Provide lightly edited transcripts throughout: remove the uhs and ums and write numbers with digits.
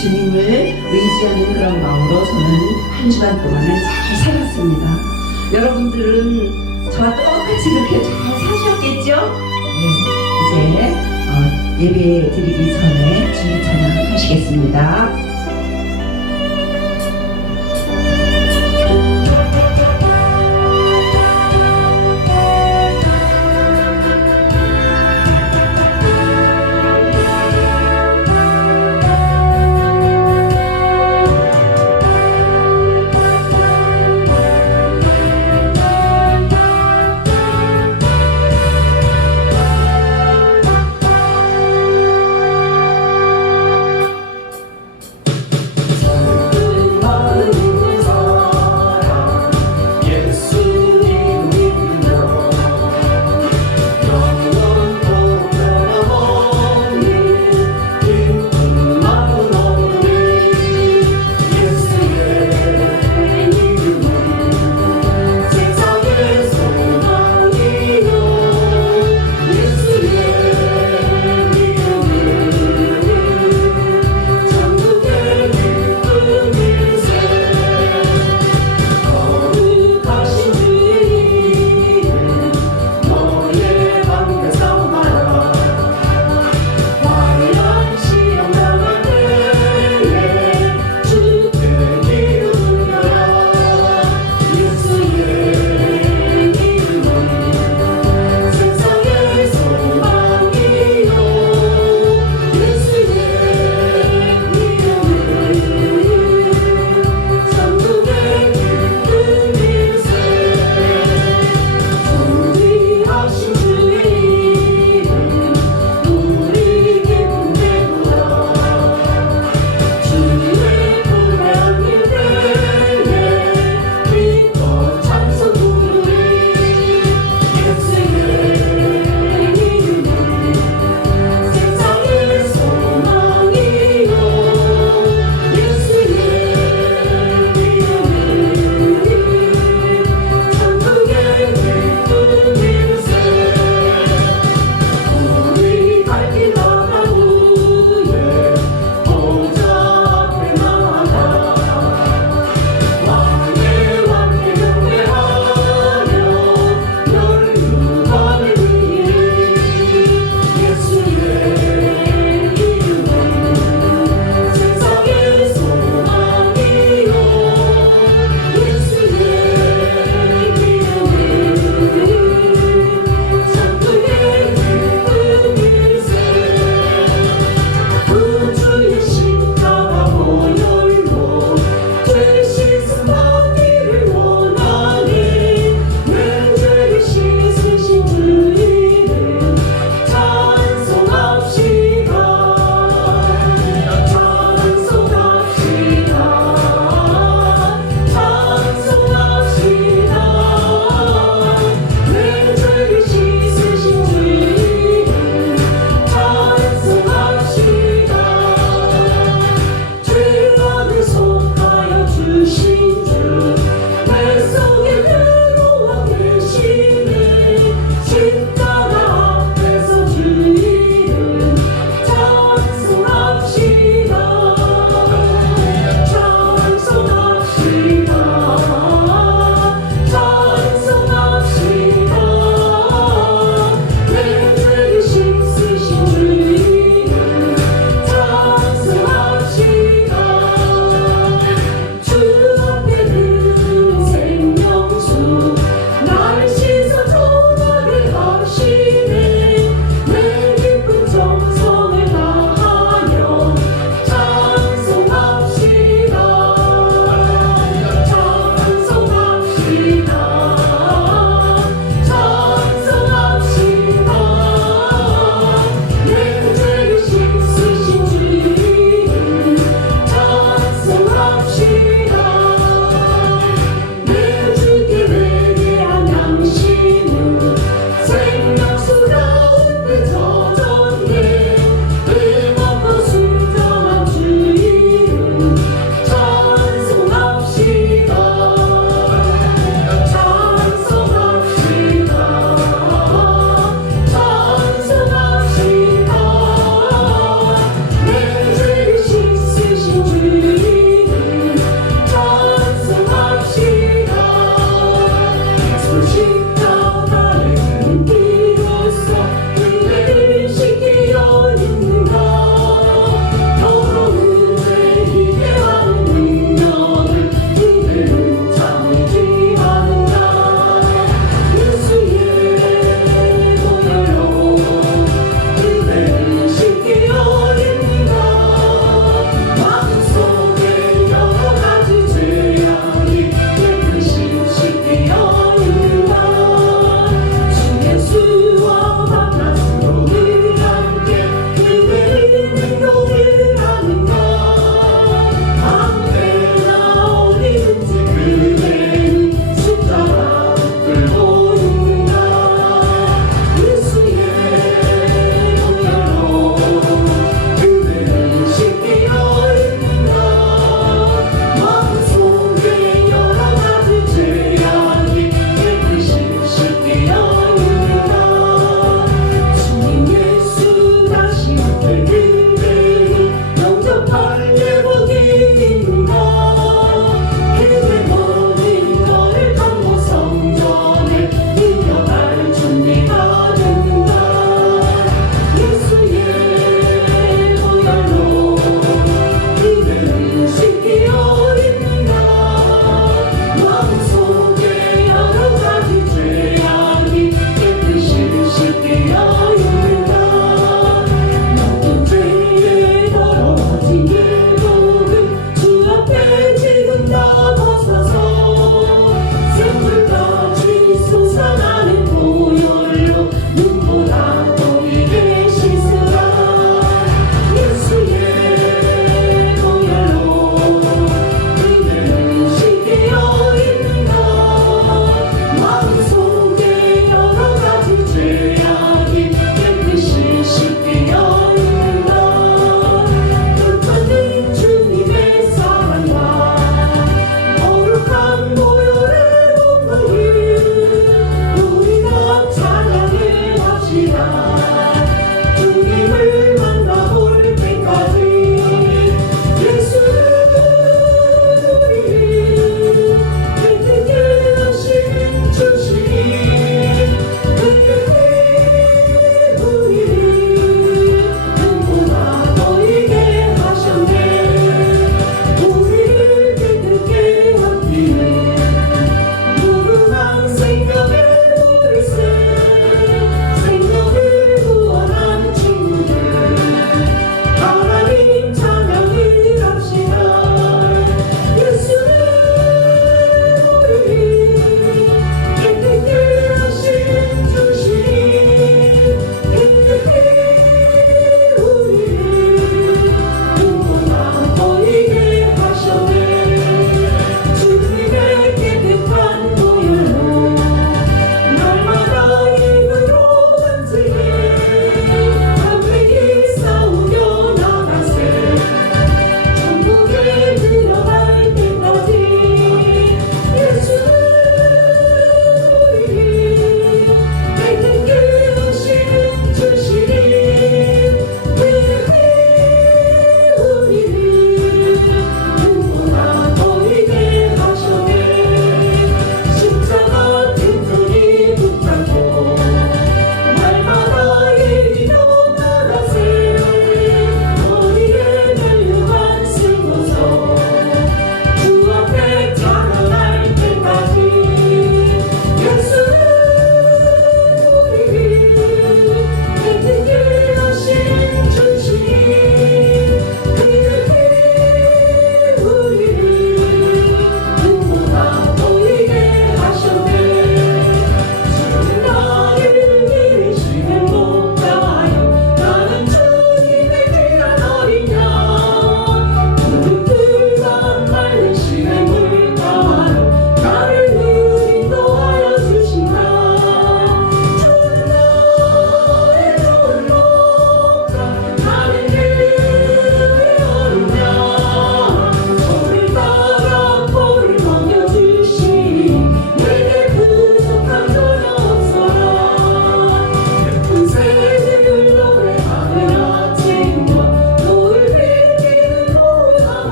주님을 의지하는 그런 마음으로 저는 한 주간 동안을 잘 살았습니다. 여러분들은 저와 똑같이 그렇게 잘 사셨겠죠? 네, 이제 예배 드리기 전에 주일 찬양 하시겠습니다.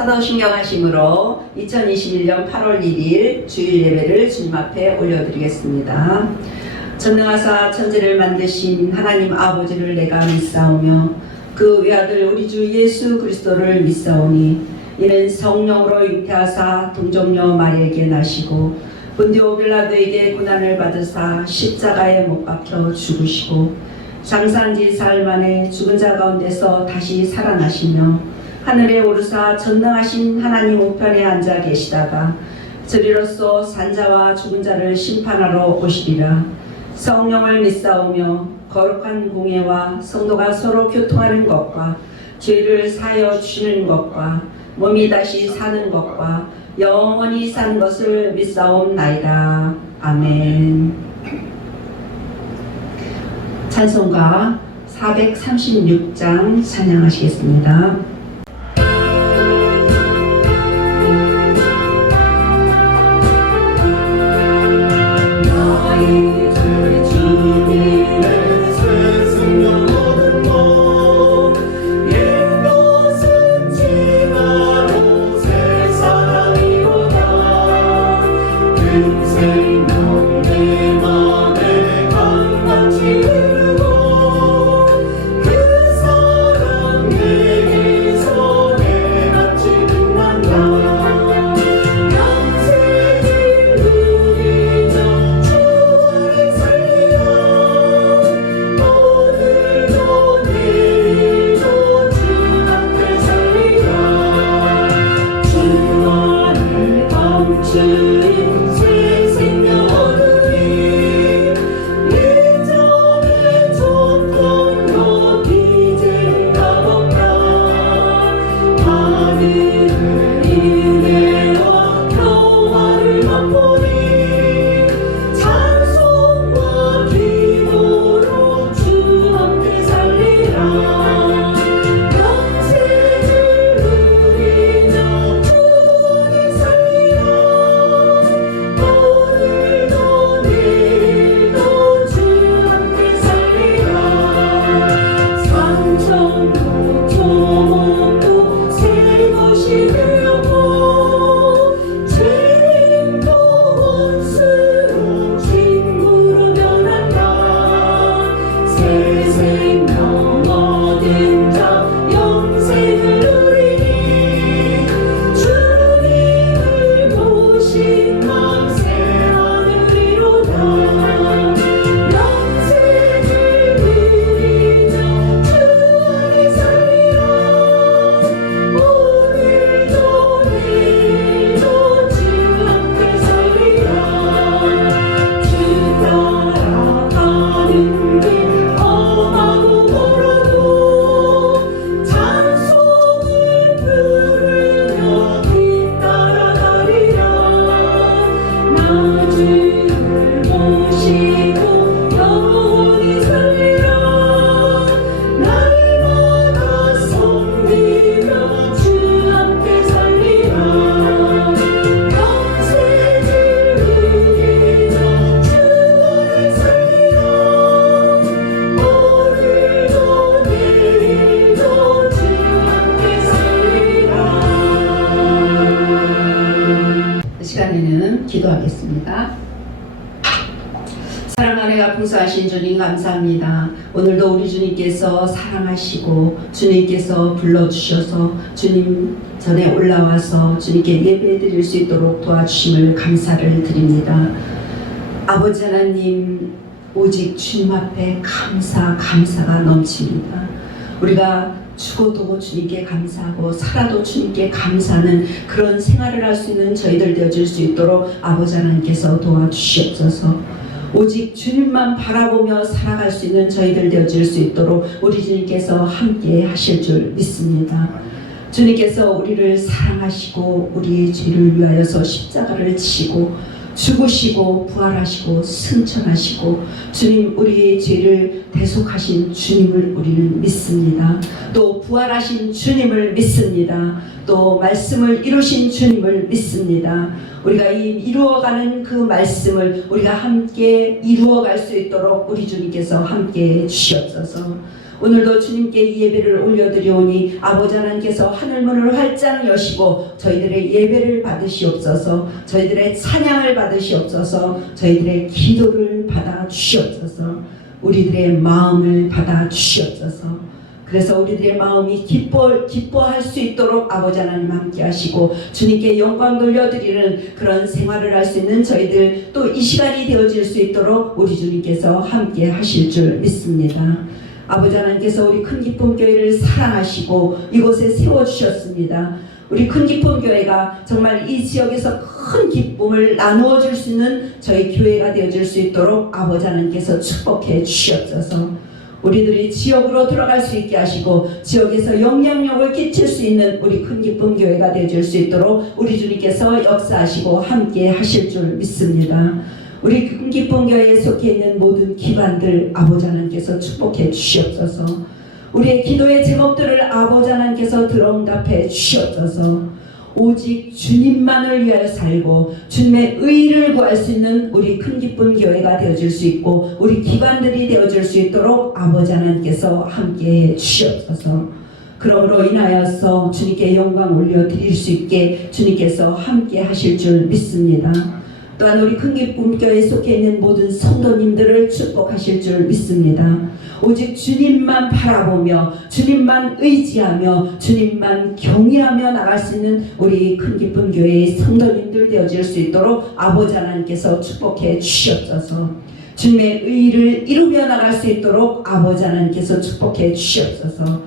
사도신경하심으로 2021년 8월 1일 주일 예배를 주님 앞에 올려드리겠습니다. 전능하사 천지를 만드신 하나님 아버지를 내가 믿사오며 그 외아들 우리 주 예수 그리스도를 믿사오니 이는 성령으로 잉태하사 동정녀 마리에게 나시고 본디오 빌라도에게 고난을 받으사 십자가에 못 박혀 죽으시고 장사한 지 사흘 만에 죽은 자 가운데서 다시 살아나시며 하늘에 오르사 전능하신 하나님 우편에 앉아 계시다가 저리로서 산자와 죽은 자를 심판하러 오시리라. 성령을 믿사오며 거룩한 공예와 성도가 서로 교통하는 것과 죄를 사하여 주시는 것과 몸이 다시 사는 것과 영원히 사는 것을 믿사옵나이다. 아멘. 찬송가 436장 찬양하시겠습니다. 기도하겠습니다. 사랑하네 풍성하신 주님 감사합니다. 오늘도 우리 주님께서 사랑하시고 주님께서 불러주셔서 주님 전에 올라와서 주님께 예배드릴 수 있도록 도와주심을 감사를 드립니다. 아버지 하나님 오직 주님 앞에 감사가 넘칩니다. 우리가 죽어도 주님께 감사하고 살아도 주님께 감사하는 그런 생활을 할 수 있는 저희들 되어질 수 있도록 아버지 하나님께서 도와주시옵소서. 오직 주님만 바라보며 살아갈 수 있는 저희들 되어질 수 있도록 우리 주님께서 함께 하실 줄 믿습니다. 주님께서 우리를 사랑하시고 우리의 죄를 위하여서 십자가를 지시고 죽으시고 부활하시고 승천하시고 주님 우리의 죄를 대속하신 주님을 우리는 믿습니다. 또 부활하신 주님을 믿습니다. 또 말씀을 이루신 주님을 믿습니다. 우리가 이 이루어가는 그 말씀을 우리가 함께 이루어갈 수 있도록 우리 주님께서 함께 주시옵소서. 오늘도 주님께 이 예배를 올려드리오니 아버지 하나님께서 하늘문을 활짝 여시고 저희들의 예배를 받으시옵소서. 저희들의 찬양을 받으시옵소서. 저희들의 기도를 받아 주시옵소서. 우리들의 마음을 받아 주시옵소서. 그래서 우리들의 마음이 기뻐할 수 있도록 아버지 하나님 함께 하시고 주님께 영광 돌려드리는 그런 생활을 할 수 있는 저희들 또 이 시간이 되어질 수 있도록 우리 주님께서 함께 하실 줄 믿습니다. 아버지 하나님께서 우리 큰 기쁨 교회를 사랑하시고 이곳에 세워주셨습니다. 우리 큰 기쁨 교회가 정말 이 지역에서 큰 기쁨을 나누어 줄 수 있는 저희 교회가 되어질 수 있도록 아버지 하나님께서 축복해 주시옵소서. 우리들이 지역으로 들어갈 수 있게 하시고 지역에서 영향력을 끼칠 수 있는 우리 큰 기쁨 교회가 되어질 수 있도록 우리 주님께서 역사하시고 함께 하실 줄 믿습니다. 우리 큰 기쁨 교회에 속해 있는 모든 기관들 아버지 하나님께서 축복해 주시옵소서. 우리의 기도의 제목들을 아버지 하나님께서 들어응답해 주시옵소서. 오직 주님만을 위하여 살고 주님의 의를 구할 수 있는 우리 큰 기쁨 교회가 되어질 수 있고 우리 기관들이 되어질 수 있도록 아버지 하나님께서 함께해 주시옵소서. 그러므로 인하여서 주님께 영광 올려드릴 수 있게 주님께서 함께 하실 줄 믿습니다. 또한 우리 큰 기쁨 교회에 속해 있는 모든 성도님들을 축복하실 줄 믿습니다. 오직 주님만 바라보며 주님만 의지하며 주님만 경외하며 나갈 수 있는 우리 큰 기쁨 교회의 성도님들 되어질 수 있도록 아버지 하나님께서 축복해 주시옵소서. 주님의 의를 이루며 나갈 수 있도록 아버지 하나님께서 축복해 주시옵소서.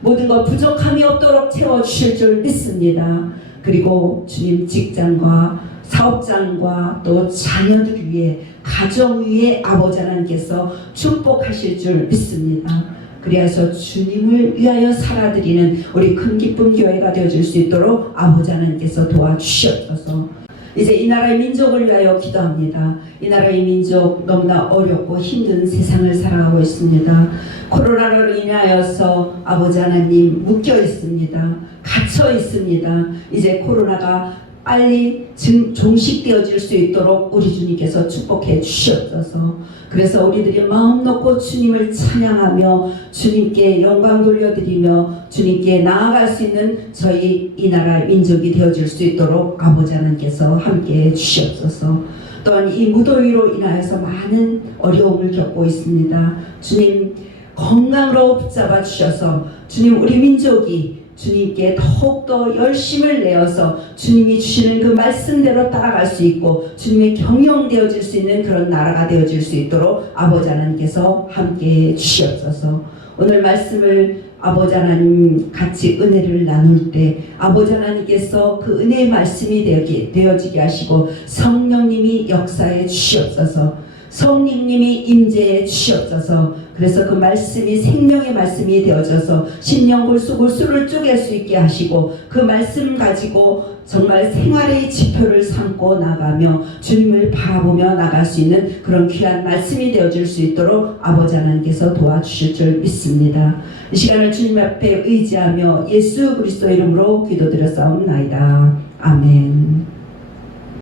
모든 것 부족함이 없도록 채워주실 줄 믿습니다. 그리고 주님 직장과 사업장과 또 자녀들 위해 가정 위에 아버지 하나님께서 축복하실 줄 믿습니다. 그래서 주님을 위하여 살아드리는 우리 큰 기쁨 교회가 되어줄 수 있도록 아버지 하나님께서 도와주시옵소서. 이제 이 나라의 민족을 위하여 기도합니다. 이 나라의 민족 너무나 어렵고 힘든 세상을 살아가고 있습니다. 코로나로 인하여서 아버지 하나님 묶여 있습니다. 갇혀 있습니다. 이제 코로나가 빨리 종식되어질 수 있도록 우리 주님께서 축복해 주시옵소서. 그래서 우리들이 마음 놓고 주님을 찬양하며 주님께 영광 돌려드리며 주님께 나아갈 수 있는 저희 이 나라 민족이 되어질 수 있도록 아버지 하나님께서 함께해 주시옵소서. 또한 이 무더위로 인하여서 많은 어려움을 겪고 있습니다. 주님 건강으로 붙잡아 주셔서 주님 우리 민족이 주님께 더욱더 열심을 내어서 주님이 주시는 그 말씀대로 따라갈 수 있고 주님의 경영되어질 수 있는 그런 나라가 되어질 수 있도록 아버지 하나님께서 함께해 주시옵소서. 오늘 말씀을 아버지 하나님 같이 은혜를 나눌 때 아버지 하나님께서 그 은혜의 말씀이 되어지게 하시고 성령님이 역사해 주시옵소서. 성령님이 임재해 주시옵소서. 그래서 그 말씀이 생명의 말씀이 되어져서 심령골수골수를 쪼갤 수 있게 하시고 그 말씀 가지고 정말 생활의 지표를 삼고 나가며 주님을 바라보며 나갈 수 있는 그런 귀한 말씀이 되어질 수 있도록 아버지 하나님께서 도와주실 줄 믿습니다. 이 시간을 주님 앞에 의지하며 예수 그리스도 이름으로 기도드렸사옵나이다. 아멘.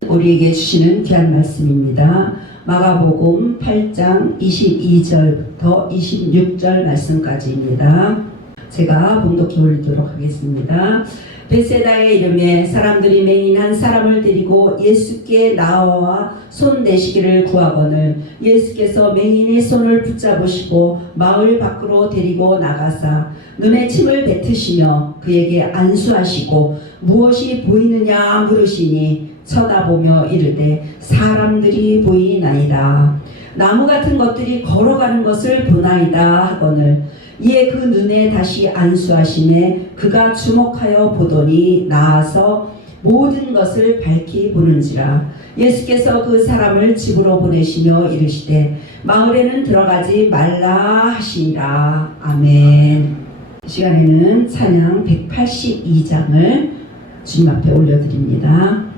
우리에게 주시는 귀한 말씀입니다. 마가복음 8장 22절부터 26절 말씀까지입니다. 제가 봉독해 올리도록 하겠습니다. 베세다의 이름에 사람들이 맹인한 사람을 데리고 예수께 나와 손 내시기를 구하거늘 예수께서 맹인의 손을 붙잡으시고 마을 밖으로 데리고 나가사 눈에 침을 뱉으시며 그에게 안수하시고 무엇이 보이느냐 물으시니 쳐다보며 이르되 사람들이 보이나이다. 나무 같은 것들이 걸어가는 것을 보나이다 하거늘 이에 그 눈에 다시 안수하심에 그가 주목하여 보더니 나아서 모든 것을 밝히 보는지라. 예수께서 그 사람을 집으로 보내시며 이르시되 마을에는 들어가지 말라 하시니라. 아멘. 이 시간에는 찬양 182장을 주님 앞에 올려드립니다.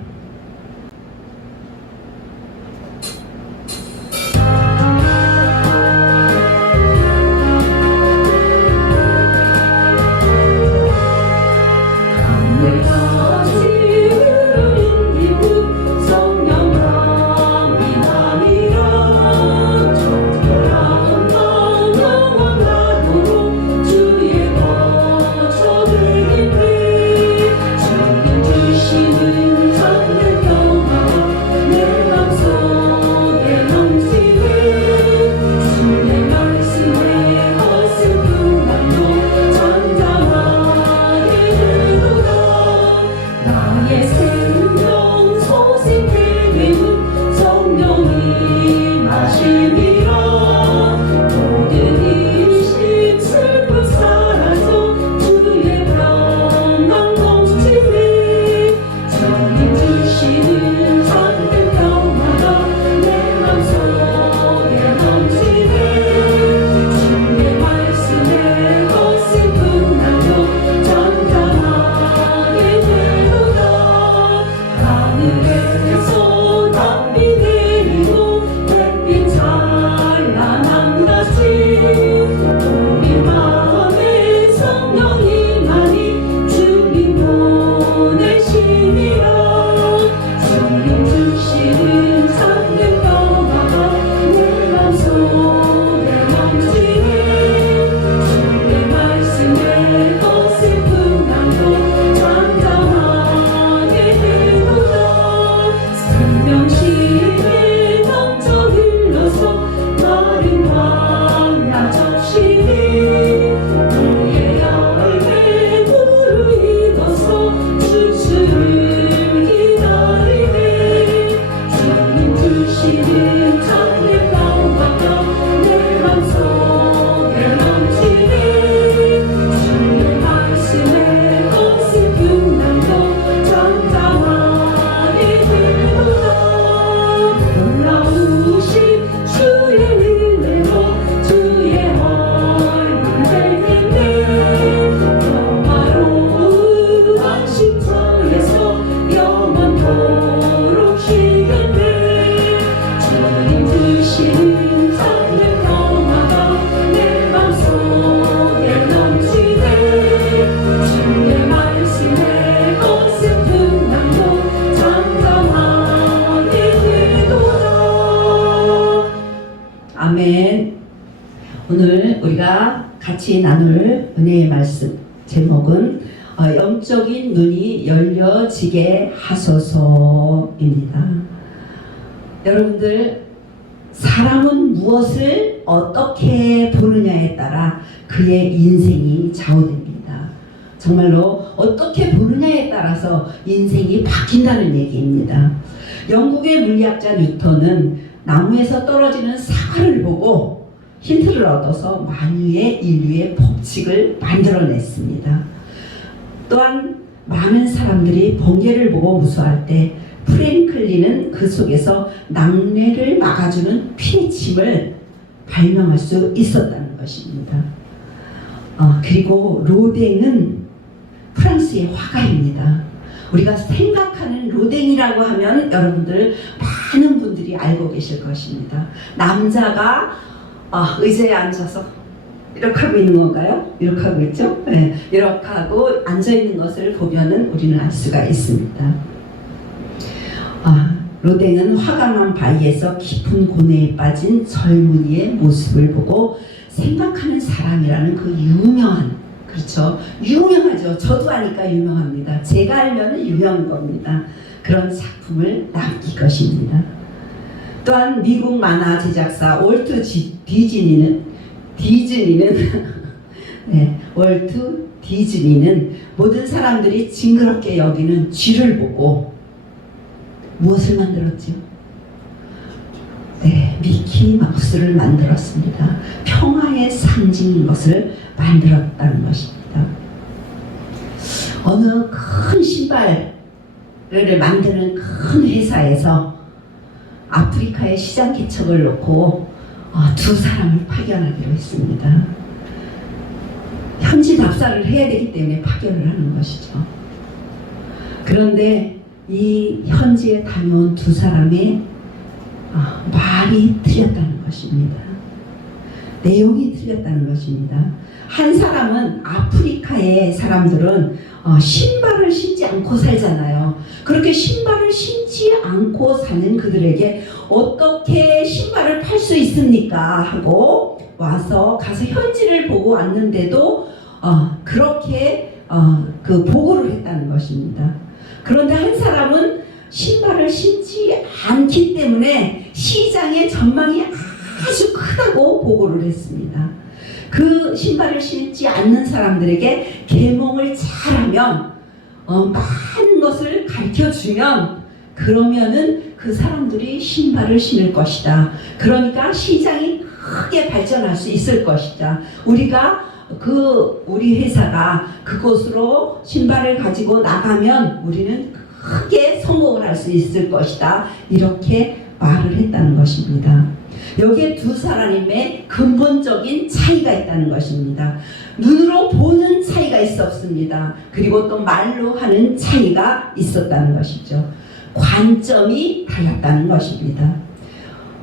나눌 은혜의 말씀 제목은 영적인 눈이 열려지게 하소서입니다. 여러분들, 사람은 무엇을 어떻게 보느냐에 따라 그의 인생이 좌우됩니다. 정말로 어떻게 보느냐에 따라서 인생이 바뀐다는 얘기입니다. 영국의 물리학자 뉴턴은 나무에서 떨어지는 사과를 보고 힌트를 얻어서 만유의 인류의 법칙을 만들어냈습니다. 또한 많은 사람들이 번개를 보고 무서워할 때 프랭클린은 그 속에서 낙뢰를 막아주는 피침을 발명할 수 있었다는 것입니다. 그리고 로댕은 프랑스의 화가입니다. 우리가 생각하는 로댕이라고 하면 여러분들 많은 분들이 알고 계실 것입니다. 남자가 의자에 앉아서 이렇게 하고 있는 건가요? 이렇게 하고 있죠? 네, 이렇게 하고 앉아 있는 것을 보면은 우리는 알 수가 있습니다. 로댕은 화강한 바위에서 깊은 고뇌에 빠진 젊은이의 모습을 보고 생각하는 사람이라는 그 유명한, 그렇죠? 유명하죠. 저도 아니까 유명합니다. 제가 알면 유명한 겁니다. 그런 작품을 남긴 것입니다. 또한 미국 만화 제작사 월트 디즈니는 네, 월트 디즈니는 모든 사람들이 징그럽게 여기는 쥐를 보고 무엇을 만들었죠? 네, 미키 마우스를 만들었습니다. 평화의 상징인 것을 만들었다는 것입니다. 어느 큰 신발을 만드는 큰 회사에서 아프리카의 시장 개척을 놓고 두 사람을 파견하기로 했습니다. 현지 답사를 해야 되기 때문에 파견을 하는 것이죠. 그런데 이 현지에 다녀온 두 사람의 말이 틀렸다는 것입니다. 내용이 틀렸다는 것입니다. 한 사람은 아프리카의 사람들은 신발을 신지 않고 살잖아요. 그렇게 신발을 신지 않고 사는 그들에게 어떻게 신발을 팔 수 있습니까? 하고 가서 현지를 보고 왔는데도 그렇게 그 보고를 했다는 것입니다. 그런데 한 사람은 신발을 신지 않기 때문에 시장의 전망이 아주 크다고 보고를 했습니다. 그 신발을 신지 않는 사람들에게 계몽을 잘하면 많은 것을 가르쳐주면 그러면은 그 사람들이 신발을 신을 것이다. 그러니까 시장이 크게 발전할 수 있을 것이다. 우리 회사가 그곳으로 신발을 가지고 나가면 우리는 크게 성공을 할 수 있을 것이다. 이렇게 말을 했다는 것입니다. 여기에 두 사람의 근본적인 차이가 있다는 것입니다. 눈으로 보는 차이가 있었습니다. 그리고 또 말로 하는 차이가 있었다는 것이죠. 관점이 달랐다는 것입니다.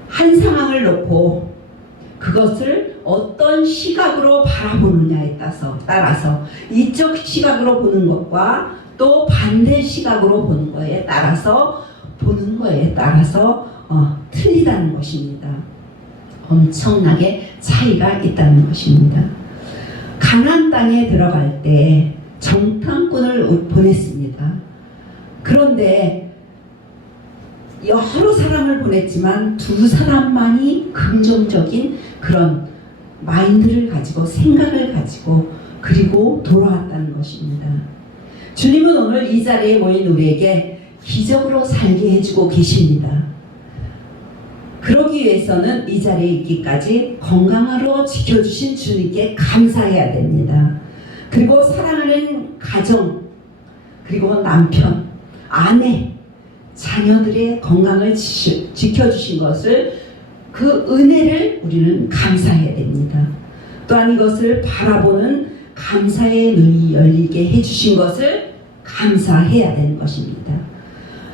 한 상황을 놓고 그것을 어떤 시각으로 바라보느냐에 따라서 이쪽 시각으로 보는 것과 또 반대 시각으로 보는 거에 따라서 틀리다는 것입니다. 엄청나게 차이가 있다는 것입니다. 가나안 땅에 들어갈 때 정탐꾼을 보냈습니다. 그런데 여러 사람을 보냈지만 두 사람만이 긍정적인 그런 마인드를 가지고 생각을 가지고 그리고 돌아왔다는 것입니다. 주님은 오늘 이 자리에 모인 우리에게 기적으로 살게 해주고 계십니다. 그러기 위해서는 이 자리에 있기까지 건강하러 지켜주신 주님께 감사해야 됩니다. 그리고 사랑하는 가정, 그리고 남편, 아내, 자녀들의 건강을 지켜주신 것을, 그 은혜를 우리는 감사해야 됩니다. 또한 이것을 바라보는 감사의 눈이 열리게 해주신 것을 감사해야 되는 것입니다.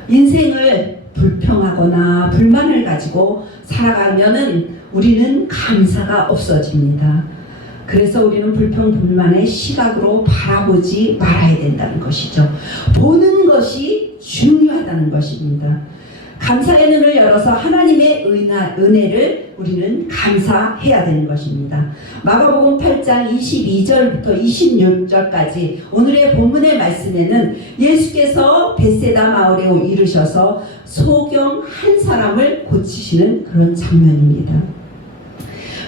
인생을 불평하거나 불만을 가지고 살아가면은 우리는 감사가 없어집니다. 그래서 우리는 불평 불만의 시각으로 바라보지 말아야 된다는 것이죠. 보는 것이 중요하다는 것입니다. 감사의 눈을 열어서 하나님의 은혜를 우리는 감사해야 되는 것입니다. 마가복음 8장 22절부터 26절까지 오늘의 본문의 말씀에는 예수께서 벳세다 마을에 이르셔서 소경 한 사람을 고치시는 그런 장면입니다.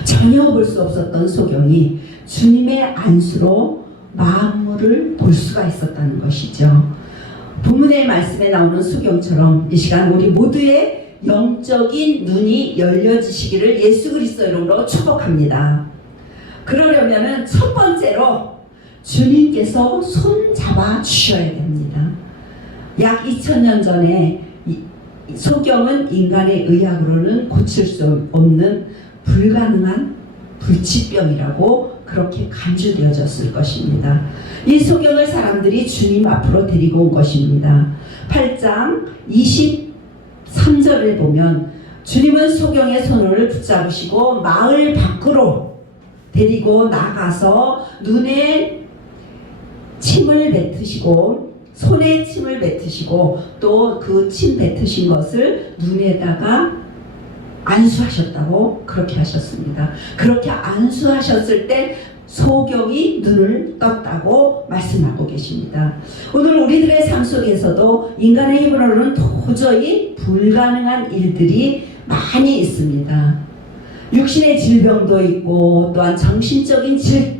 전혀 볼 수 없었던 소경이 주님의 안수로 만물을 볼 수가 있었다는 것이죠. 본문의 말씀에 나오는 소경처럼 이 시간 우리 모두의 영적인 눈이 열려지시기를 예수 그리스도 이름으로 축복합니다. 그러려면은 첫 번째로 주님께서 손 잡아 주셔야 됩니다. 약 2000년 전에 소경은 인간의 의학으로는 고칠 수 없는 불가능한 불치병이라고 그렇게 간주되어졌을 것입니다. 이 소경을 사람들이 주님 앞으로 데리고 온 것입니다. 8장 23절을 보면 주님은 소경의 손을 붙잡으시고 마을 밖으로 데리고 나가서 눈에 침을 뱉으시고 손에 침을 뱉으시고 또 그 침 뱉으신 것을 눈에다가 안수하셨다고 그렇게 하셨습니다. 그렇게 안수하셨을 때 소경이 눈을 떴다고 말씀하고 계십니다. 오늘 우리들의 삶 속에서도 인간의 힘으로는 도저히 불가능한 일들이 많이 있습니다. 육신의 질병도 있고 또한 정신적인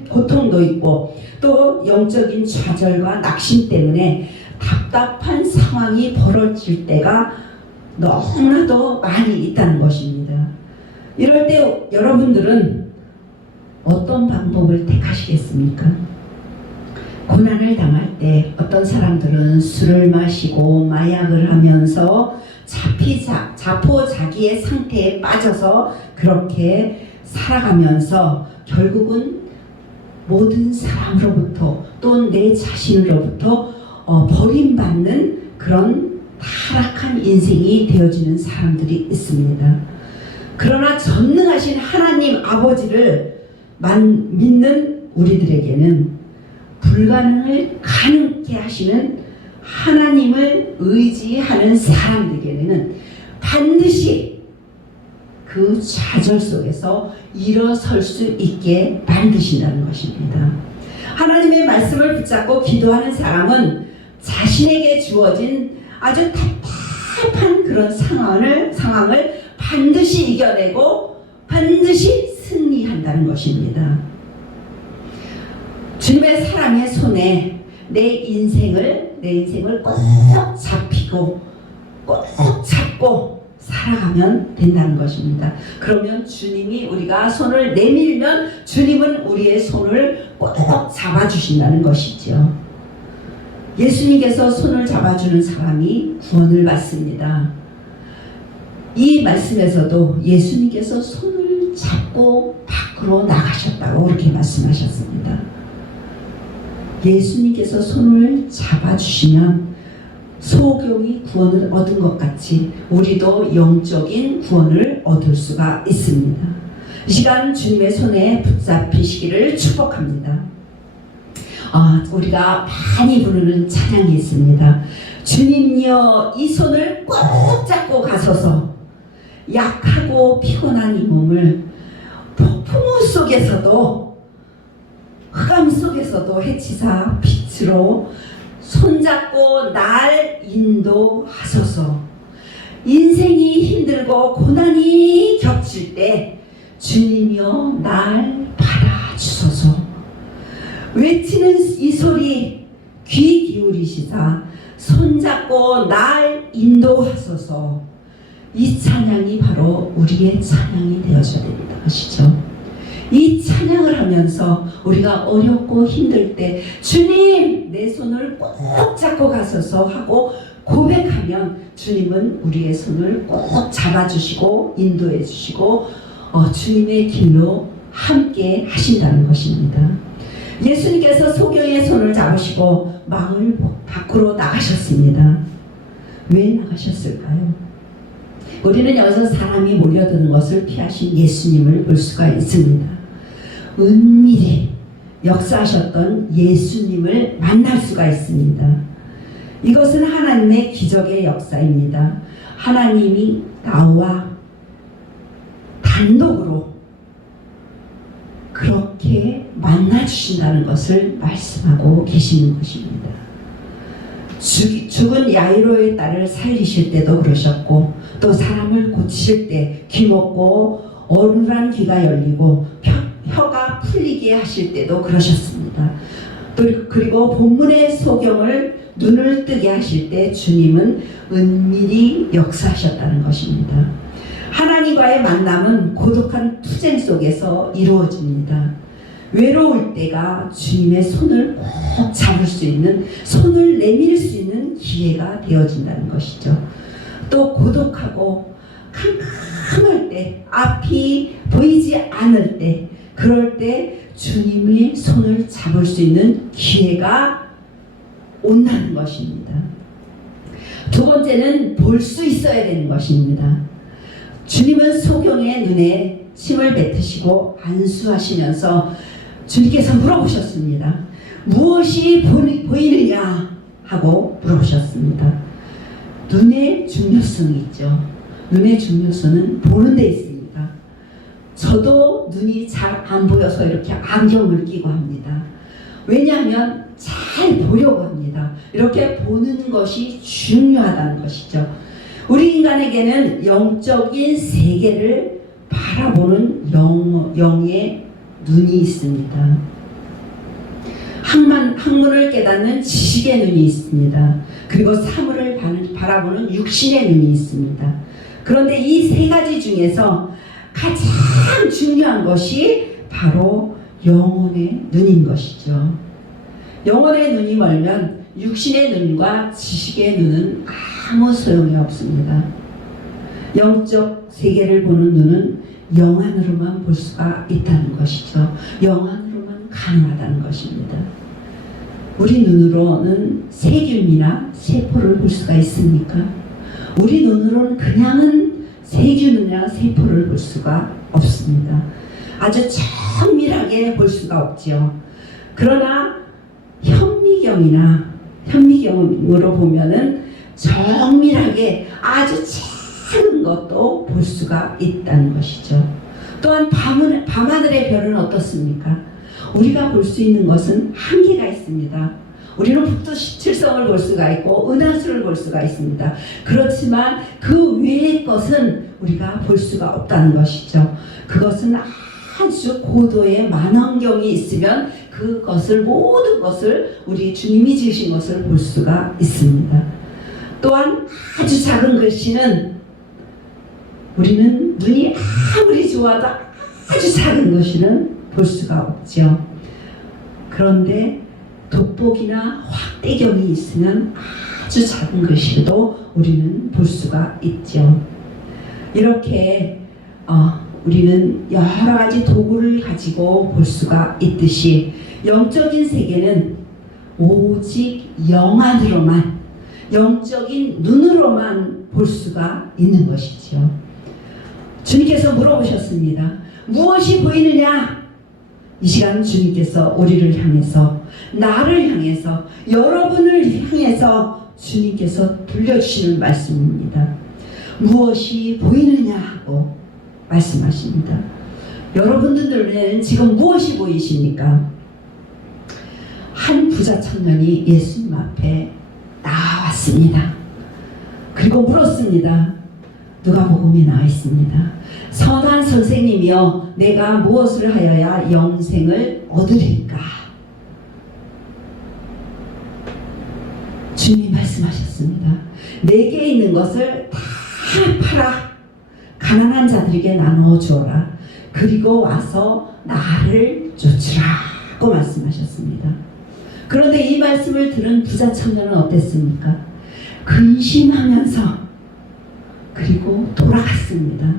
고통도 있고 또 영적인 좌절과 낙심 때문에 답답한 상황이 벌어질 때가 너무나도 많이 있다는 것입니다. 이럴 때 여러분들은 어떤 방법을 택하시겠습니까? 고난을 당할 때 어떤 사람들은 술을 마시고 마약을 하면서 자포자기의 상태에 빠져서 그렇게 살아가면서 결국은 모든 사람으로부터 또 내 자신으로부터 버림받는 그런 타락한 인생이 되어지는 사람들이 있습니다. 그러나 전능하신 하나님 아버지를 믿는 우리들에게는 불가능을 가능케 하시는 하나님을 의지하는 사람들에게는 반드시 그 좌절 속에서 일어설 수 있게 만드신다는 것입니다. 하나님의 말씀을 붙잡고 기도하는 사람은 자신에게 주어진 아주 답답한 그런 상황을 반드시 이겨내고 반드시 승리한다는 것입니다. 주님의 사랑의 손에 내 인생을 꼭 잡히고 꼭 잡고 살아가면 된다는 것입니다. 그러면 주님이 우리가 손을 내밀면 주님은 우리의 손을 꼭 잡아주신다는 것이죠. 예수님께서 손을 잡아주는 사람이 구원을 받습니다. 이 말씀에서도 예수님께서 손을 잡고 밖으로 나가셨다고 그렇게 말씀하셨습니다. 예수님께서 손을 잡아주시면 소경이 구원을 얻은 것 같이 우리도 영적인 구원을 얻을 수가 있습니다. 이 시간 주님의 손에 붙잡히시기를 축복합니다. 우리가 많이 부르는 찬양이 있습니다. 주님여 이 손을 꼭 잡고 가소서. 약하고 피곤한 이 몸을 폭풍우 속에서도 흑암 속에서도 해치사 빛으로 손잡고 날 인도하소서. 인생이 힘들고 고난이 겹칠 때 주님이여 날 받아주소서. 외치는 이 소리 귀 기울이시사 손잡고 날 인도하소서. 이 찬양이 바로 우리의 찬양이 되어져야 됩니다. 아시죠? 이 찬양을 하면서 우리가 어렵고 힘들 때 주님 내 손을 꼭 잡고 가소서 하고 고백하면 주님은 우리의 손을 꼭 잡아주시고 인도해 주시고 주님의 길로 함께 하신다는 것입니다. 예수님께서 소경의 손을 잡으시고 마을 밖으로 나가셨습니다. 왜 나가셨을까요? 우리는 여기서 사람이 몰려드는 것을 피하신 예수님을 볼 수가 있습니다. 은밀히 역사하셨던 예수님을 만날 수가 있습니다. 이것은 하나님의 기적의 역사입니다. 하나님이 나와 단독으로 그렇게 만나주신다는 것을 말씀하고 계시는 것입니다. 죽은 야이로의 딸을 살리실 때도 그러셨고, 또 사람을 고치실 때 귀 먹고 어눌한 귀가 열리고 혀가 풀리게 하실 때도 그러셨습니다. 또 그리고 본문의 소경을 눈을 뜨게 하실 때 주님은 은밀히 역사하셨다는 것입니다. 하나님과의 만남은 고독한 투쟁 속에서 이루어집니다. 외로울 때가 주님의 손을 꼭 잡을 수 있는, 손을 내밀 수 있는 기회가 되어진다는 것이죠. 또 고독하고 캄캄할 때, 앞이 보이지 않을 때, 그럴 때 주님의 손을 잡을 수 있는 기회가 온다는 것입니다. 두 번째는 볼 수 있어야 되는 것입니다. 주님은 소경의 눈에 침을 뱉으시고 안수하시면서 주님께서 물어보셨습니다. 무엇이 보이느냐 하고 물어보셨습니다. 눈의 중요성이 있죠. 눈의 중요성은 보는 데 있습니다. 저도 눈이 잘 안 보여서 이렇게 안경을 끼고 합니다. 왜냐하면 잘 보려고 합니다. 이렇게 보는 것이 중요하다는 것이죠. 우리 인간에게는 영적인 세계를 바라보는 영의 눈이 있습니다. 학문을 깨닫는 지식의 눈이 있습니다. 그리고 사물을 바라보는 육신의 눈이 있습니다. 그런데 이 세 가지 중에서 가장 중요한 것이 바로 영혼의 눈인 것이죠. 영혼의 눈이 멀면 육신의 눈과 지식의 눈은 아무 소용이 없습니다. 영적 세계를 보는 눈은 영안으로만 볼 수가 있다는 것이죠. 영안으로만 가능하다는 것입니다. 우리 눈으로는 세균이나 세포를 볼 수가 있습니까? 우리 눈으로는 그냥은 세균이나 세포를 볼 수가 없습니다. 아주 정밀하게 볼 수가 없죠. 그러나 현미경으로 보면은 정밀하게 아주 작은 것도 볼 수가 있다는 것이죠. 또한 밤하늘의 별은 어떻습니까? 우리가 볼 수 있는 것은 한계가 있습니다. 우리는 북두 17성을 볼 수가 있고 은하수를 볼 수가 있습니다. 그렇지만 그 외의 것은 우리가 볼 수가 없다는 것이죠. 그것은 아주 고도의 만원경이 있으면 그것을, 모든 것을, 우리 주님이 지으신 것을 볼 수가 있습니다. 또한 아주 작은 글씨는 우리는 눈이 아무리 좋아도 아주 작은 글씨는 볼 수가 없죠. 그런데 돋보기나 확대경이 있으면 아주 작은 글씨도 우리는 볼 수가 있죠. 이렇게 우리는 여러 가지 도구를 가지고 볼 수가 있듯이 영적인 세계는 오직 영안으로만, 영적인 눈으로만 볼 수가 있는 것이죠. 주님께서 물어보셨습니다. 무엇이 보이느냐? 이 시간 주님께서 우리를 향해서, 나를 향해서, 여러분을 향해서 주님께서 들려주시는 말씀입니다. 무엇이 보이느냐 하고 말씀하십니다. 여러분들 눈에는 지금 무엇이 보이십니까? 한 부자 청년이 예수님 앞에 나왔습니다. 그리고 물었습니다. 누가복음에 나와 있습니다. 선한 선생님이여, 내가 무엇을 하여야 영생을 얻으리까? 주님이 말씀하셨습니다. 내게 있는 것을 다 팔아 가난한 자들에게 나누어 주어라. 그리고 와서 나를 쫓으라고 말씀하셨습니다. 그런데 이 말씀을 들은 부자 청년은 어땠습니까? 근심하면서 그리고 돌아갔습니다.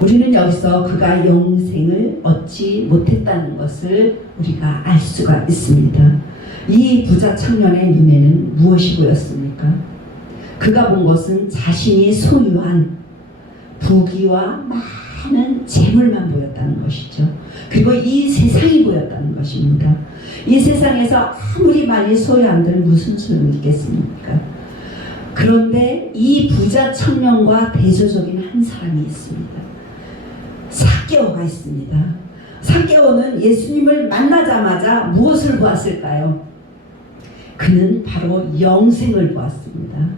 우리는 여기서 그가 영생을 얻지 못했다는 것을 우리가 알 수가 있습니다. 이 부자 청년의 눈에는 무엇이 보였습니까? 그가 본 것은 자신이 소유한 부귀와 많은 재물만 보였다는 것이죠. 그리고 이 세상이 보였다는 것입니다. 이 세상에서 아무리 많이 소유한들 무슨 소용이 있겠습니까? 그런데 이 부자 청년과 대조적인 한 사람이 있습니다. 삭개오가 있습니다. 삭개오는 예수님을 만나자마자 무엇을 보았을까요? 그는 바로 영생을 보았습니다.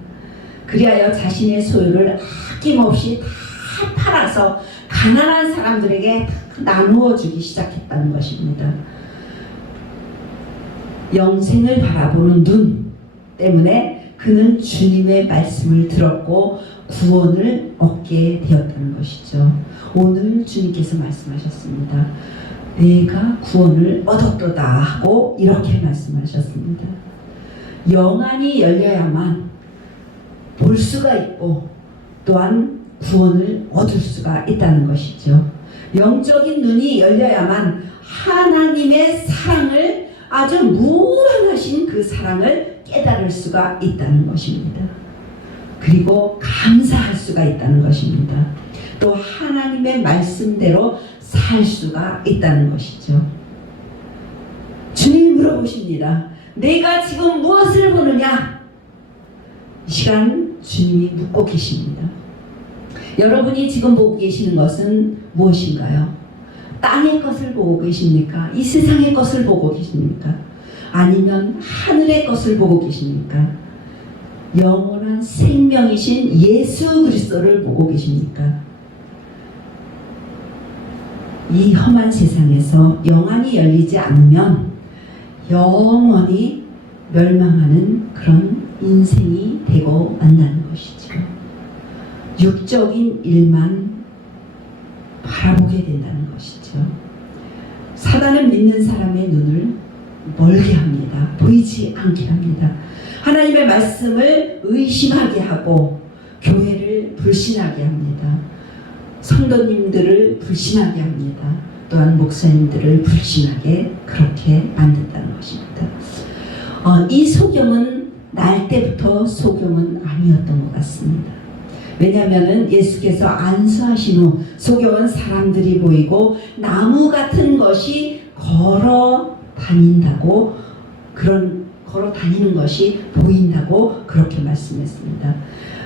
그리하여 자신의 소유를 아낌없이 다 팔아서 가난한 사람들에게 나누어 주기 시작했다는 것입니다. 영생을 바라보는 눈 때문에 그는 주님의 말씀을 들었고 구원을 얻게 되었다는 것이죠. 오늘 주님께서 말씀하셨습니다. 내가 구원을 얻었도다 하고 이렇게 말씀하셨습니다. 영안이 열려야만 볼 수가 있고 또한 구원을 얻을 수가 있다는 것이죠. 영적인 눈이 열려야만 하나님의 사랑을, 아주 무한하신 그 사랑을 깨달을 수가 있다는 것입니다. 그리고 감사할 수가 있다는 것입니다. 또 하나님의 말씀대로 살 수가 있다는 것이죠. 주님이 물어보십니다. 내가 지금 무엇을 보느냐? 이 시간 주님이 묻고 계십니다. 여러분이 지금 보고 계시는 것은 무엇인가요? 땅의 것을 보고 계십니까? 이 세상의 것을 보고 계십니까? 아니면 하늘의 것을 보고 계십니까? 영원한 생명이신 예수 그리스도를 보고 계십니까? 이 험한 세상에서 영안이 열리지 않으면 영원히 멸망하는 그런 인생이 되고 만나는 것이죠. 육적인 일만 바라보게 된다는 것이죠. 사단은 믿는 사람의 눈을 멀게 합니다. 보이지 않게 합니다. 하나님의 말씀을 의심하게 하고 교회를 불신하게 합니다. 성도님들을 불신하게 합니다. 또한 목사님들을 불신하게 그렇게 만든다는 것입니다. 이 소경은 날 때부터 소경은 아니었던 것 같습니다. 왜냐하면 예수께서 안수하신 후 소경은 사람들이 보이고 나무 같은 것이 걸어 다닌다고, 그런 걸어 다니는 것이 보인다고 그렇게 말씀했습니다.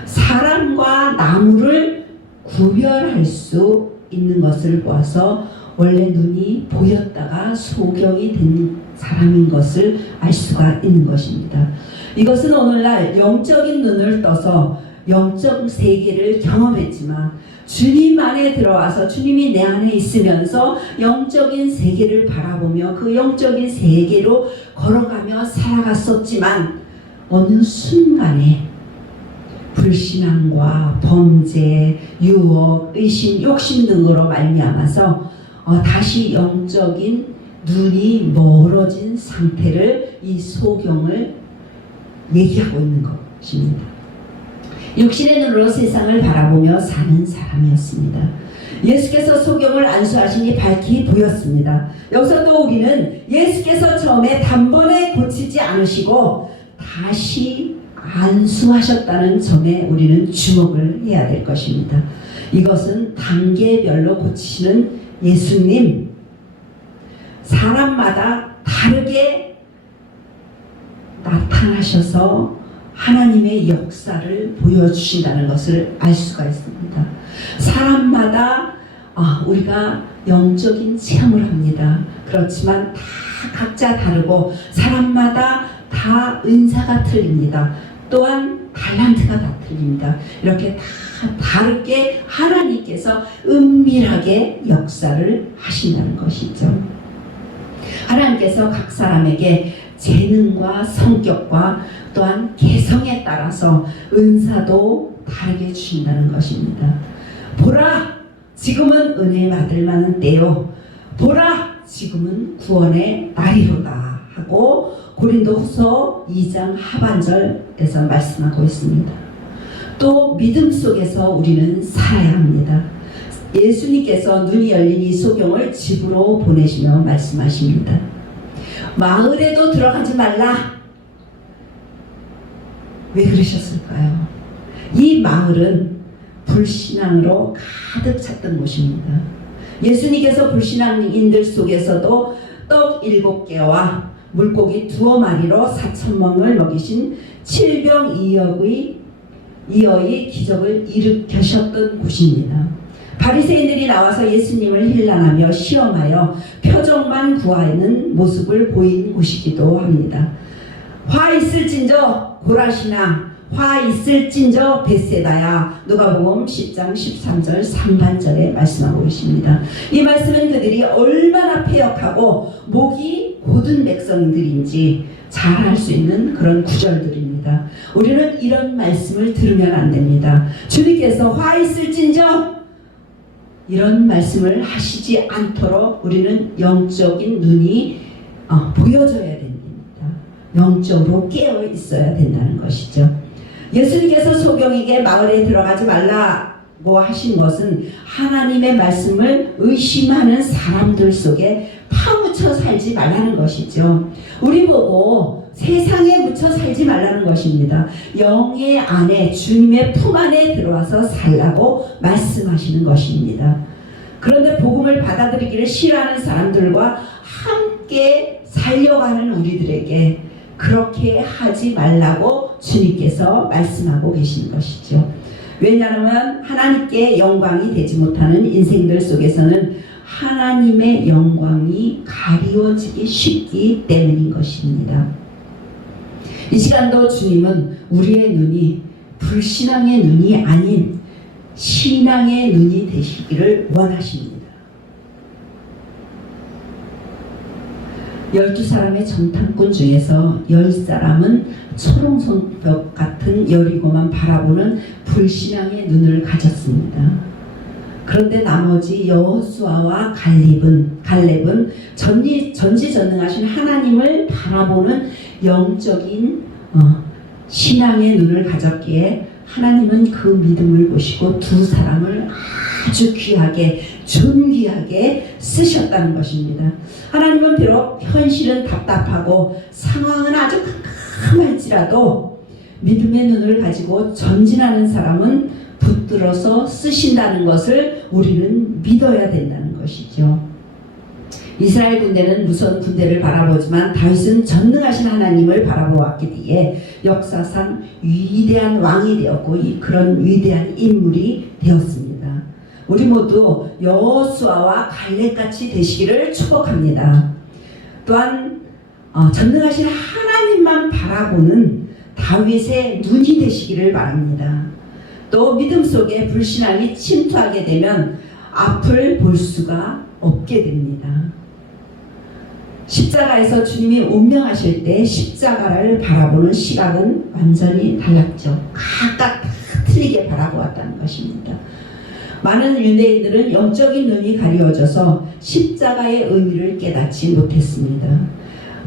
사람과 나무를 구별할 수 있는 것을 보아서 원래 눈이 보였다가 소경이 된 사람인 것을 알 수가 있는 것입니다. 이것은 오늘날 영적인 눈을 떠서 영적 세계를 경험했지만 주님 안에 들어와서 주님이 내 안에 있으면서 영적인 세계를 바라보며 그 영적인 세계로 걸어가며 살아갔었지만 어느 순간에 불신앙과 범죄, 유혹, 의심, 욕심 등으로 말미암아서 다시 영적인 눈이 멀어진 상태를 이 소경을 얘기하고 있는 것입니다. 육신의 눈으로 세상을 바라보며 사는 사람이었습니다. 예수께서 소경을 안수하시니 밝히 보였습니다. 여기서도 우리는 예수께서 처음에 단번에 고치지 않으시고 다시 안수하셨다는 점에 우리는 주목을 해야 될 것입니다. 이것은 단계별로 고치시는 예수님, 사람마다 다르게 나타나셔서 하나님의 역사를 보여주신다는 것을 알 수가 있습니다. 사람마다 우리가 영적인 체험을 합니다. 그렇지만 다 각자 다르고 사람마다 다 은사가 틀립니다. 또한 달란트가 다 틀립니다. 이렇게 다 다르게 하나님께서 은밀하게 역사를 하신다는 것이죠. 하나님께서 각 사람에게 재능과 성격과 또한 개성에 따라서 은사도 다르게 주신다는 것입니다. 보라, 지금은 은혜 받을 만한 때요. 보라, 지금은 구원의 날이로다 하고 고린도후서 2장 하반절에서 말씀하고 있습니다. 또 믿음 속에서 우리는 살아야 합니다. 예수님께서 눈이 열린 이 소경을 집으로 보내시며 말씀하십니다. 마을에도 들어가지 말라. 왜 그러셨을까요? 이 마을은 불신앙으로 가득 찼던 곳입니다. 예수님께서 불신앙인들 속에서도 떡 7개와 물고기 2마리로 4,000명을 먹이신 7병 2역의 이어의 기적을 일으키셨던 곳입니다. 바리새인들이 나와서 예수님을 힐난하며 시험하여 표적만 구하는 모습을 보인 곳이기도 합니다. 화 있을진저 고라시나 화 있을진저 벳세다야. 누가복음 10장 13절 상반절에 말씀하고 계십니다. 이 말씀은 그들이 얼마나 패역하고 목이 곧은 백성들인지 잘 알 수 있는 그런 구절들입니다. 우리는 이런 말씀을 들으면 안 됩니다. 주님께서 화 있을진저 이런 말씀을 하시지 않도록 우리는 영적인 눈이 보여져야 됩니다. 영적으로 깨어 있어야 된다는 것이죠. 예수님께서 소경에게 마을에 들어가지 말라고 하신 것은 하나님의 말씀을 의심하는 사람들 속에 파묻혀 살지 말라는 것이죠. 우리 보고 세상에 묻혀 살지 말라는 것입니다. 영의 안에 주님의 품 안에 들어와서 살라고 말씀하시는 것입니다. 그런데 복음을 받아들이기를 싫어하는 사람들과 함께 살려가는 우리들에게 그렇게 하지 말라고 주님께서 말씀하고 계신 것이죠. 왜냐하면 하나님께 영광이 되지 못하는 인생들 속에서는 하나님의 영광이 가리워지기 쉽기 때문인 것입니다. 이 시간도 주님은 우리의 눈이 불신앙의 눈이 아닌 신앙의 눈이 되시기를 원하십니다. 12사람의 정탐꾼 중에서 10사람은 초롱성벽 같은 여리고만 바라보는 불신앙의 눈을 가졌습니다. 그런데 나머지 여호수아와 갈렙은 전지전능하신 하나님을 바라보는 영적인 신앙의 눈을 가졌기에 하나님은 그 믿음을 보시고 두 사람을 아주 귀하게 존귀하게 쓰셨다는 것입니다. 하나님은 비록 현실은 답답하고 상황은 아주 캄캄할지라도 믿음의 눈을 가지고 전진하는 사람은 붙들어서 쓰신다는 것을 우리는 믿어야 된다는 것이죠. 이스라엘 군대는 무서운 군대를 바라보지만 다윗은 전능하신 하나님을 바라보았기에 역사상 위대한 왕이 되었고 그런 위대한 인물이 되었습니다. 우리 모두 여호수아와 갈렙같이 되시기를 축복합니다. 또한 전능하신 하나님만 바라보는 다윗의 눈이 되시기를 바랍니다. 또 믿음 속에 불신앙이 침투하게 되면 앞을 볼 수가 없게 됩니다. 십자가에서 주님이 운명하실 때 십자가를 바라보는 시각은 완전히 달랐죠. 각각 다 틀리게 바라보았다는 것입니다. 많은 유대인들은 영적인 눈이 가리워져서 십자가의 의미를 깨닫지 못했습니다.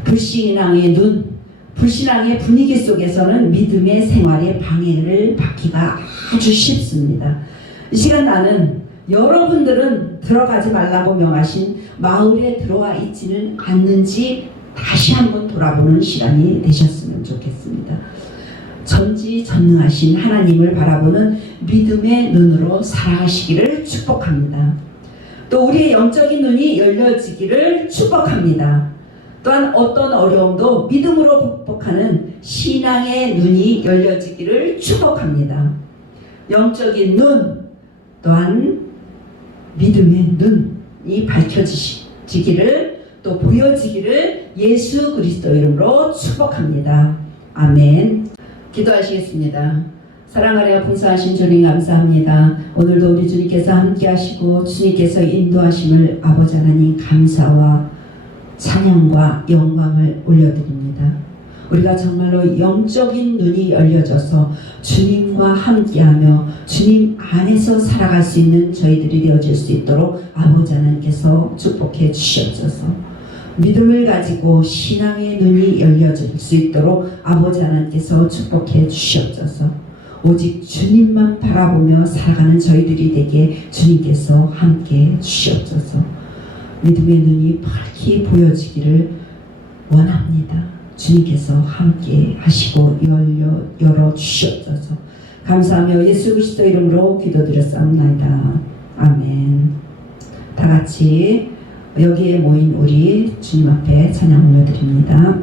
불신앙의 눈, 불신앙의 분위기 속에서는 믿음의 생활에 방해를 받기가 아주 쉽습니다. 이 시간 나는 여러분들은 들어가지 말라고 명하신 마을에 들어와 있지는 않는지 다시 한번 돌아보는 시간이 되셨으면 좋겠습니다. 전지전능하신 하나님을 바라보는 믿음의 눈으로 살아가시기를 축복합니다. 또 우리의 영적인 눈이 열려지기를 축복합니다. 또한 어떤 어려움도 믿음으로 극복하는 신앙의 눈이 열려지기를 축복합니다. 영적인 눈 또한 믿음의 눈이 밝혀지기를 또 보여지기를 예수 그리스도 이름으로 축복합니다. 아멘. 기도하시겠습니다. 사랑하려 분수하신 주님 감사합니다. 오늘도 우리 주님께서 함께 하시고 주님께서 인도하심을 아버지 하나님 감사와 찬양과 영광을 올려드립니다. 우리가 정말로 영적인 눈이 열려져서 주님과 함께하며 주님 안에서 살아갈 수 있는 저희들이 되어질 수 있도록 아버지 하나님께서 축복해 주시옵소서. 믿음을 가지고 신앙의 눈이 열려질 수 있도록 아버지 하나님께서 축복해 주시옵소서. 오직 주님만 바라보며 살아가는 저희들이 되게 주님께서 함께 주시옵소서. 믿음의 눈이 밝히 보여지기를 원합니다. 주님께서 함께 하시고 열어 주시옵소서. 감사하며 예수 그리스도 이름으로 기도드렸사옵나이다. 아멘. 다 같이 여기에 모인 우리 주님 앞에 찬양 올려드립니다.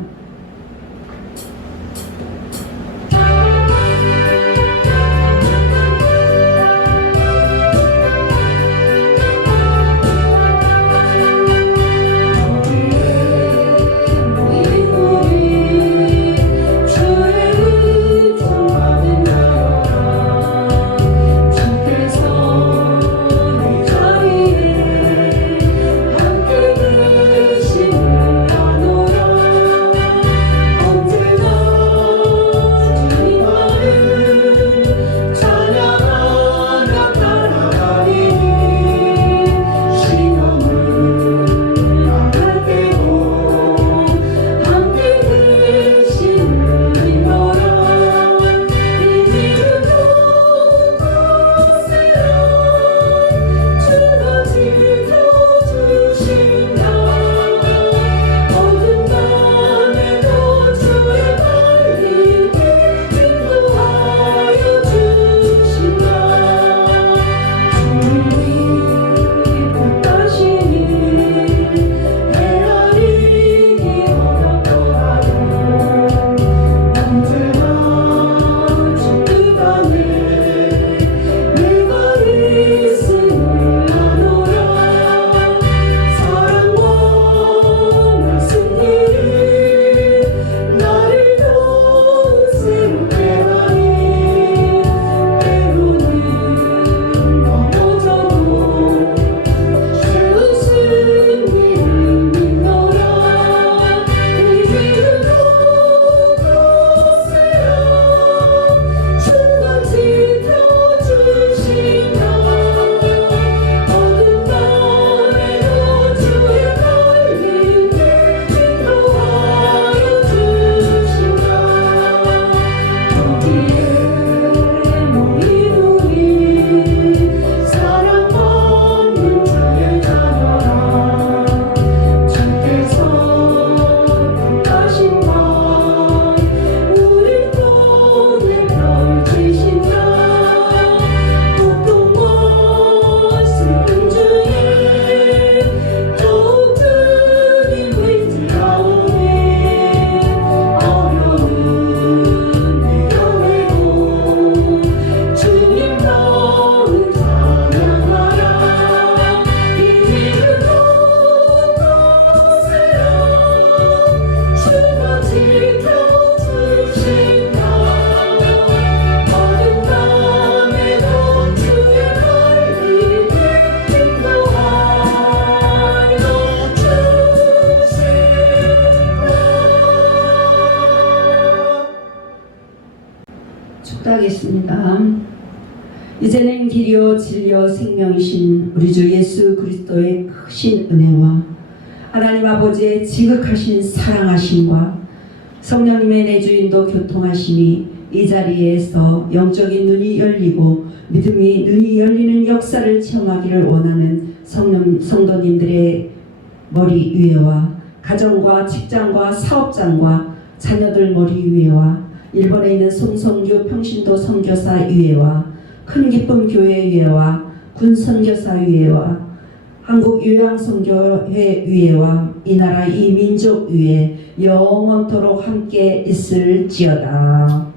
기도하겠습니다. 이제는 길이요 진리요 생명이신 우리 주 예수 그리스도의 크신 은혜와 하나님 아버지의 지극하신 사랑하심과 성령님의 내주인도 교통하심이 이 자리에서 영적인 눈이 열리고 믿음이 눈이 열리는 역사를 체험하기를 원하는 성도님들의 머리 위에와 가정과 직장과 사업장과 자녀들 머리 위에와 일본에 있는 송성규 평신도 선교사 위에와 큰 기쁨 교회 위에와 군 선교사 위에와 한국 요양선교회 위에와 이 나라 이 민족 위에 영원토록 함께 있을지어다.